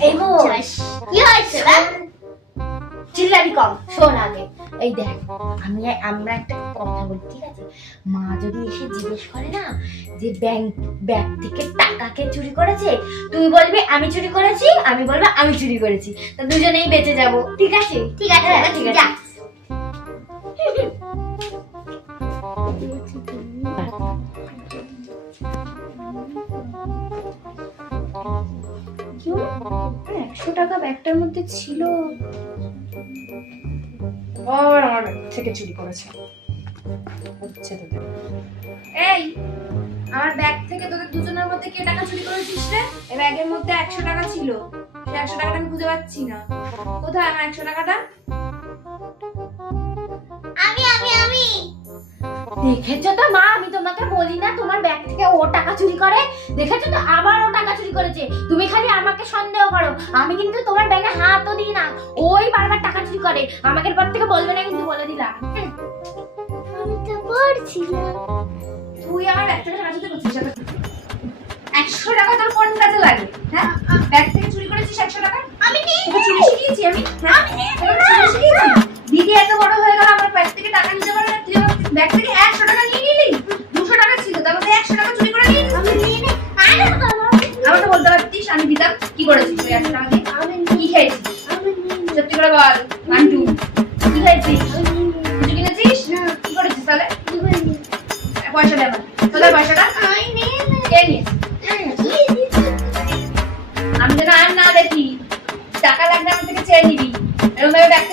এই গো কি হয়েছে রে? কম শোন আগে। এই দেখ আমি আমরা একটা কথা বলি ঠিক আছে? মা যদি এসে জিজ্ঞেস করে না যে ব্যাংক ব্যাগ থেকে টাকা কে চুরি করেছে তুই বলবি আমি চুরি করেছি আমি বলব আমি চুরি করেছি। তো দুজনেই বেঁচে যাব ঠিক আছে? ঠিক আছে হ্যাঁ, ঠিক আছে। একশো টাকা ব্যাগটার মধ্যে ছিল? আবার আমার থেকে চুরি করেছে। হচ্ছে তোদের। এই আমার ব্যাগ থেকে তোদের দুজনের মধ্যে কে টাকা চুরি করেছিস রে? এই ব্যাগের মধ্যে একশো টাকা ছিল। সে একশো টাকাটা আমি খুঁজে পাচ্ছি না। কোথায় আমার একশো টাকাটা? আমি আমি আমি। দেখেছ তো মা? আমি তোমাকে বলি না তোমার ব্যাগ থেকে ও টাকা চুরি করে। দেখেছ তো? আবার ও চুরি করেছে। তুমি খালি আমাকে সন্দেহ করো। আমি কিন্তু তোমার ব্যাগে হাতও দিই না। ওই বারবার টাকা চুরি করে। আমাকে পর থেকে বলবে না কিন্তু বলে দিলাম। আমি তো পড়ছিলাম। তুই আমার ব্যাগ থেকে টাকা চুরি করছিস একশো টাকা তোর কোন কাজে লাগে? হ্যাঁ? ব্যাগ থেকে চুরি করেছিস একশো টাকা আমি নিয়ে চুরি শিখিয়েছি আমি। শিখিয়েছি। দিদি এত বড় হয়ে গেল আমার ব্যাগ থেকে টাকা নিতে পারে না। তুই আমার ব্যাগ থেকে করেছিস কি সত্যি করে বল। কিছু কিনেছিস? করেছিস তাহলে? পয়সা দে তোদের পয়সাটা? কে আমি যেন আর না দেখি। টাকা লাগবে আমার থেকে চেয়ে নিবি। এরকম ভাবে ব্যাগ